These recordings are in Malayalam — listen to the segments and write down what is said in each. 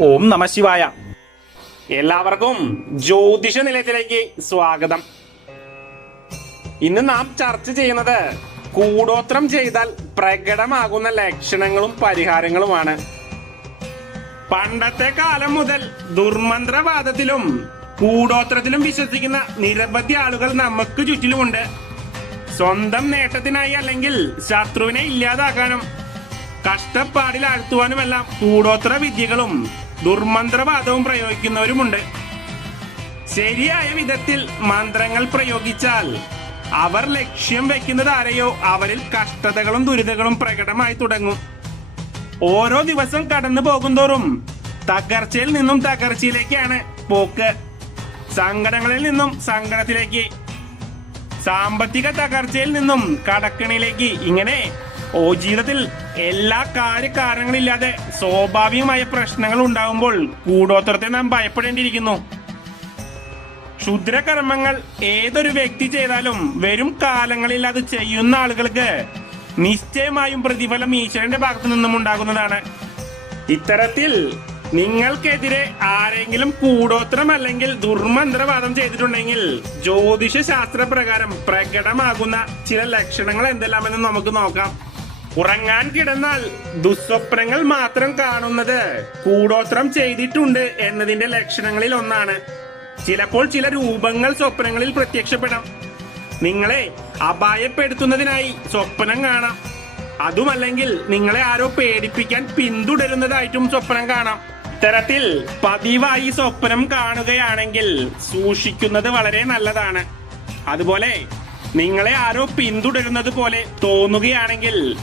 ഓം നമ ശിവായ. എല്ലാവർക്കും ജ്യോതിഷ നിലയത്തിലേക്ക് സ്വാഗതം. ഇന്ന് നാം ചർച്ച ചെയ്യുന്നത് കൂടോത്രം ചെയ്താൽ പ്രകടമാകുന്ന ലക്ഷണങ്ങളും പരിഹാരങ്ങളുമാണ്. പണ്ടത്തെ കാലം മുതൽ ദുർമന്ത്രവാദത്തിലും കൂടോത്രത്തിലും വിശ്വസിക്കുന്ന നിരവധി ആളുകൾ നമുക്ക് ചുറ്റിലുമുണ്ട്. സ്വന്തം നേട്ടത്തിനായി അല്ലെങ്കിൽ ശത്രുവിനെ ഇല്ലാതാക്കാനും കഷ്ടപ്പാടിൽ ആഴ്ത്തുവാനുമെല്ലാം കൂടോത്ര വിദ്യകളും ദുർമന്ത്രവാദവും പ്രയോഗിക്കുന്നവരുമുണ്ട്. ശരിയായ വിധത്തിൽ മന്ത്രങ്ങൾ പ്രയോഗിച്ചാൽ അവർ ലക്ഷ്യം വെക്കുന്നത് ആരെയോ? അവരിൽ കഷ്ടതകളും ദുരിതങ്ങളും പ്രകടമായി തുടങ്ങും. ഓരോ ദിവസം കടന്നു പോകുന്തോറും തകർച്ചയിൽ നിന്നും തകർച്ചയിലേക്കാണ് പോക്ക്. സങ്കടങ്ങളിൽ നിന്നും സങ്കടത്തിലേക്ക് സാമ്പത്തിക തകർച്ചയിൽ നിന്നും കടക്കണിലേക്ക് ഇങ്ങനെ ഓ ജീവിതത്തിൽ എല്ലാ കാര്യകാരണങ്ങളില്ലാതെ സ്വാഭാവികമായ പ്രശ്നങ്ങൾ ഉണ്ടാകുമ്പോൾ കൂടോത്രത്തെ നാം ഭയപ്പെടേണ്ടിയിരിക്കുന്നു. ക്ഷുദ്രകർമ്മങ്ങൾ ഏതൊരു വ്യക്തി ചെയ്താലും വരും കാലങ്ങളിൽ അത് ചെയ്യുന്ന ആളുകൾക്ക് നിശ്ചയമായും പ്രതിഫലം ഈശ്വരന്റെ ഭാഗത്തു നിന്നും ഉണ്ടാകുന്നതാണ്. ഇത്തരത്തിൽ നിങ്ങൾക്കെതിരെ ആരെങ്കിലും കൂടോത്രം അല്ലെങ്കിൽ ദുർമന്ത്രവാദം ചെയ്തിട്ടുണ്ടെങ്കിൽ ജ്യോതിഷ ശാസ്ത്ര പ്രകാരം പ്രകടമാകുന്ന ചില ലക്ഷണങ്ങൾ എന്തെല്ലാമെന്ന് നമുക്ക് നോക്കാം. ഉറങ്ങാൻ കിടന്നാൽ ദുസ്വപ്നങ്ങൾ മാത്രം കാണുന്നത് കൂടോത്രം ചെയ്തിട്ടുണ്ട് എന്നതിന്റെ ലക്ഷണങ്ങളിൽ ഒന്നാണ്. ചിലപ്പോൾ ചില രൂപങ്ങൾ സ്വപ്നങ്ങളിൽ പ്രത്യക്ഷപ്പെടാം. നിങ്ങളെ അപായപ്പെടുത്തുന്നതിനായി സ്വപ്നം കാണാം. അതുമല്ലെങ്കിൽ നിങ്ങളെ ആരോ പേടിപ്പിക്കാൻ പിന്തുടരുന്നതായിട്ടും സ്വപ്നം കാണാം. ഇത്തരത്തിൽ പതിവായി സ്വപ്നം കാണുകയാണെങ്കിൽ സൂക്ഷിക്കുന്നത് വളരെ നല്ലതാണ്. അതുപോലെ നിങ്ങളെ ആരോ പിന്തുടരുന്നത് പോലെ തോന്നുകയാണെങ്കിൽ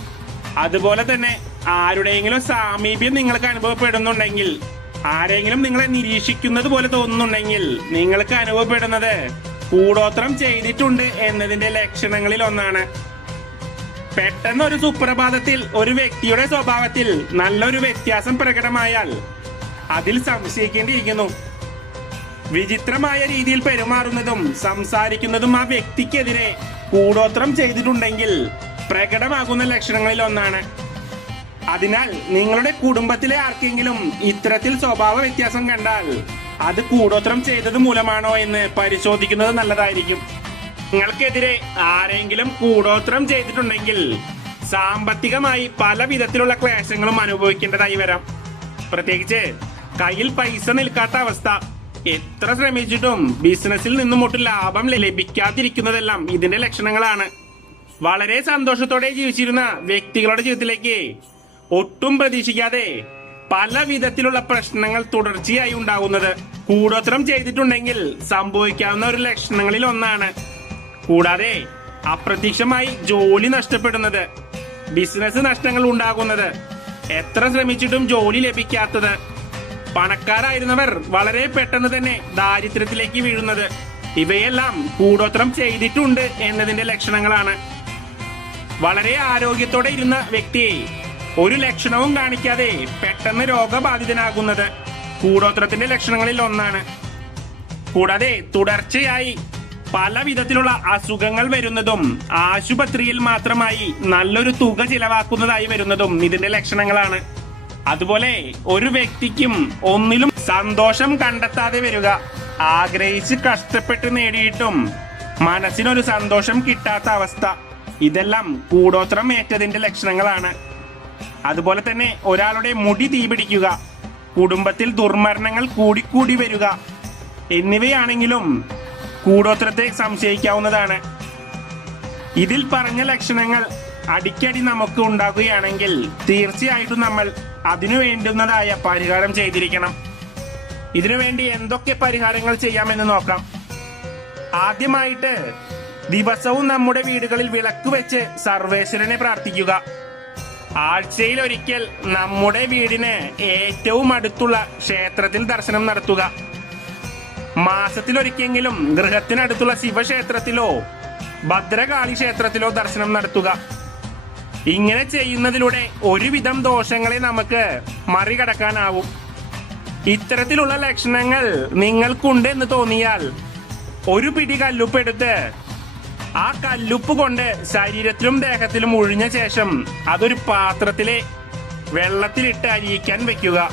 അതുപോലെ തന്നെ ആരുടെയെങ്കിലും സാമീപ്യം നിങ്ങൾക്ക് അനുഭവപ്പെടുന്നുണ്ടെങ്കിൽ ആരെങ്കിലും നിങ്ങളെ നിരീക്ഷിക്കുന്നത് പോലെ തോന്നുന്നുണ്ടെങ്കിൽ നിങ്ങൾക്ക് അനുഭവപ്പെടുന്നത് കൂടോത്രം ചെയ്തിട്ടുണ്ട് എന്നതിന്റെ ലക്ഷണങ്ങളിൽ ഒന്നാണ്. പെട്ടെന്ന് ഒരു സുപ്രഭാതത്തിൽ ഒരു വ്യക്തിയുടെ സ്വഭാവത്തിൽ നല്ലൊരു വ്യത്യാസം പ്രകടമായാൽ അതിൽ സംശയിക്കേണ്ടിയിരിക്കുന്നു. വിചിത്രമായ രീതിയിൽ പെരുമാറുന്നതും സംസാരിക്കുന്നതും ആ വ്യക്തിക്കെതിരെ കൂടോത്രം ചെയ്തിട്ടുണ്ടെങ്കിൽ പ്രകടമാകുന്ന ലക്ഷണങ്ങളിൽ ഒന്നാണ്. അതിനാൽ നിങ്ങളുടെ കുടുംബത്തിലെ ആർക്കെങ്കിലും ഇത്തരത്തിൽ സ്വഭാവ വ്യത്യാസം കണ്ടാൽ അത് കൂടോത്രം ചെയ്തത് മൂലമാണോ എന്ന് പരിശോധിക്കുന്നത് നല്ലതായിരിക്കും. നിങ്ങൾക്കെതിരെ ആരെങ്കിലും കൂടോത്രം ചെയ്തിട്ടുണ്ടെങ്കിൽ സാമ്പത്തികമായി പല വിധത്തിലുള്ള ക്ലേശങ്ങളും അനുഭവിക്കേണ്ടതായി വരാം. പ്രത്യേകിച്ച് കയ്യിൽ പൈസ നിൽക്കാത്ത അവസ്ഥ. എത്ര ശ്രമിച്ചിട്ടും ബിസിനസ്സിൽ നിന്നും ഒട്ടും ലാഭം ലഭിക്കാതിരിക്കുന്നതെല്ലാം ഇതിന്റെ ലക്ഷണങ്ങളാണ്. വളരെ സന്തോഷത്തോടെ ജീവിച്ചിരുന്ന വ്യക്തികളുടെ ജീവിതത്തിലേക്ക് ഒട്ടും പ്രതീക്ഷിക്കാതെ പല വിധത്തിലുള്ള പ്രശ്നങ്ങൾ തുടർച്ചയായി ഉണ്ടാകുന്നത്. കൂടോത്രം ചെയ്തിട്ടുണ്ടെങ്കിൽ സംഭവിക്കാവുന്ന ഒരു ലക്ഷണങ്ങളിൽ ഒന്നാണ്. കൂടാതെ അപ്രത്യക്ഷമായി ജോലി നഷ്ടപ്പെടുന്നത് ബിസിനസ് നഷ്ടങ്ങൾ ഉണ്ടാകുന്നത് എത്ര ശ്രമിച്ചിട്ടും ജോലി ലഭിക്കാത്തത് പണക്കാരായിരുന്നവർ വളരെ പെട്ടെന്ന് തന്നെ ദാരിദ്ര്യത്തിലേക്ക് വീഴുന്നത് ഇവയെല്ലാം കൂടോത്രം ചെയ്തിട്ടുണ്ട് എന്നതിന്റെ ലക്ഷണങ്ങളാണ്. വളരെ ആരോഗ്യത്തോടെ ഇരുന്ന വ്യക്തിയെ ഒരു ലക്ഷണവും കാണിക്കാതെ പെട്ടെന്ന് രോഗബാധിതനാകുന്നത് കൂടോത്രത്തിന്റെ ലക്ഷണങ്ങളിൽ ഒന്നാണ്. കൂടാതെ തുടർച്ചയായി പല വിധത്തിലുള്ള അസുഖങ്ങൾ വരുന്നതും ആശുപത്രിയിൽ മാത്രമായി നല്ലൊരു തുക ചിലവാക്കുന്നതായി വരുന്നതും ഇതിന്റെ ലക്ഷണങ്ങളാണ്. അതുപോലെ ഒരു വ്യക്തിക്കും ഒന്നിലും സന്തോഷം കണ്ടെത്താതെ വരിക ആഗ്രഹിച്ച് കഷ്ടപ്പെട്ട് നേടിയിട്ടും മനസ്സിനൊരു സന്തോഷം കിട്ടാത്ത അവസ്ഥ. ഇതെല്ലാം കൂടോത്രം ഏറ്റതിന്റെ ലക്ഷണങ്ങളാണ്. അതുപോലെ തന്നെ ഒരാളുടെ മുടി തീപിടിക്കുക കുടുംബത്തിൽ ദുർമരണങ്ങൾ കൂടിക്കൂടി വരിക എന്നിവയാണെങ്കിലും കൂടോത്രത്തെ സംശയിക്കാവുന്നതാണ്. ഇതിൽ പറഞ്ഞ ലക്ഷണങ്ങൾ അടിക്കടി നമുക്ക് ഉണ്ടാകുകയാണെങ്കിൽ തീർച്ചയായിട്ടും നമ്മൾ അതിനു വേണ്ടുന്നതായ പരിഹാരം ചെയ്തിരിക്കണം. ഇതിനുവേണ്ടി എന്തൊക്കെ പരിഹാരങ്ങൾ ചെയ്യാമെന്ന് നോക്കാം. ആദ്യമായിട്ട് ദിവസവും നമ്മുടെ വീടുകളിൽ വിളക്ക് വെച്ച് സർവേശ്വരനെ പ്രാർത്ഥിക്കുക. ആഴ്ചയിൽ ഒരിക്കൽ നമ്മുടെ വീടിന് ഏറ്റവും അടുത്തുള്ള ക്ഷേത്രത്തിൽ ദർശനം നടത്തുക. മാസത്തിലൊരിക്കെങ്കിലും ഗൃഹത്തിനടുത്തുള്ള ശിവക്ഷേത്രത്തിലോ ഭദ്രകാളി ക്ഷേത്രത്തിലോ ദർശനം നടത്തുക. ഇങ്ങനെ ചെയ്യുന്നതിലൂടെ ഒരുവിധം ദോഷങ്ങളെ നമുക്ക് മറികടക്കാനാവും. ഇത്തരത്തിലുള്ള ലക്ഷണങ്ങൾ നിങ്ങൾക്കുണ്ട് എന്ന് തോന്നിയാൽ ഒരു പിടി കല്ലുപ്പ് എടുത്ത് ആ കല്ലുപ്പ് കൊണ്ട് ശരീരത്തിലും ദേഹത്തിലും ഒഴിഞ്ഞ ശേഷം അതൊരു പാത്രത്തിലെ വെള്ളത്തിലിട്ട് അരിയിക്കാൻ വെക്കുക.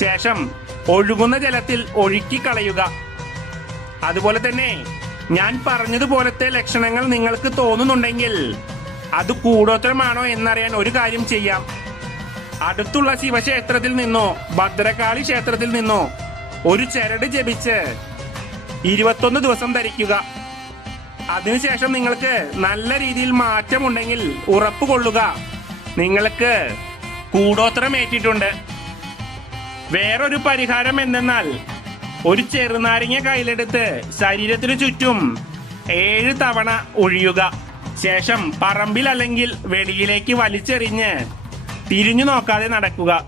ശേഷം ഒഴുകുന്ന ജലത്തിൽ ഒഴുക്കി കളയുക. അതുപോലെ തന്നെ ഞാൻ പറഞ്ഞതുപോലത്തെ ലക്ഷണങ്ങൾ നിങ്ങൾക്ക് തോന്നുന്നുണ്ടെങ്കിൽ അത് കൂടോത്രമാണോ എന്നറിയാൻ ഒരു കാര്യം ചെയ്യാം. അടുത്തുള്ള ശിവക്ഷേത്രത്തിൽ നിന്നോ ഭദ്രകാളി ക്ഷേത്രത്തിൽ നിന്നോ ഒരു ചരട് ജപിച്ച് ഇരുപത്തൊന്ന് ദിവസം ധരിക്കുക. അതിനുശേഷം നിങ്ങൾക്ക് നല്ല രീതിയിൽ മാറ്റമുണ്ടെങ്കിൽ ഉറപ്പ് കൊള്ളുക നിങ്ങൾക്ക് കൂടോത്രം ഏറ്റിട്ടുണ്ട്. വേറൊരു പരിഹാരം എന്തെന്നാൽ ഒരു ചെറുനാരങ്ങ കയ്യിലെടുത്ത് ശരീരത്തിനു ചുറ്റും ഏഴ് തവണ ഒഴിയുക. ശേഷം പറമ്പിൽ അല്ലെങ്കിൽ വെളിയിലേക്ക് വലിച്ചെറിഞ്ഞ് തിരിഞ്ഞു നോക്കാതെ നടക്കുക.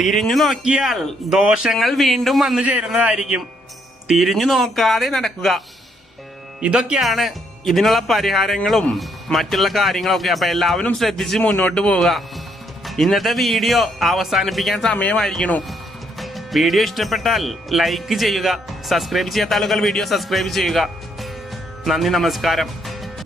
തിരിഞ്ഞു നോക്കിയാൽ ദോഷങ്ങൾ വീണ്ടും വന്നു ചേരുന്നതായിരിക്കും. തിരിഞ്ഞു നോക്കാതെ നടക്കുക. ഇതൊക്കെയാണ് ഇതിനുള്ള പരിഹാരങ്ങളും മറ്റുള്ള കാര്യങ്ങളൊക്കെ. അപ്പൊ എല്ലാവരും ശ്രദ്ധിച്ച് മുന്നോട്ട് പോവുക. ഇന്നത്തെ വീഡിയോ അവസാനിപ്പിക്കാൻ സമയമായിരിക്കണു വീഡിയോ ഇഷ്ടപ്പെട്ടാൽ ലൈക്ക് ചെയ്യുക സബ്സ്ക്രൈബ് ചെയ്യാത്ത ആളുകൾ വീഡിയോ സബ്സ്ക്രൈബ് ചെയ്യുക. നന്ദി നമസ്കാരം.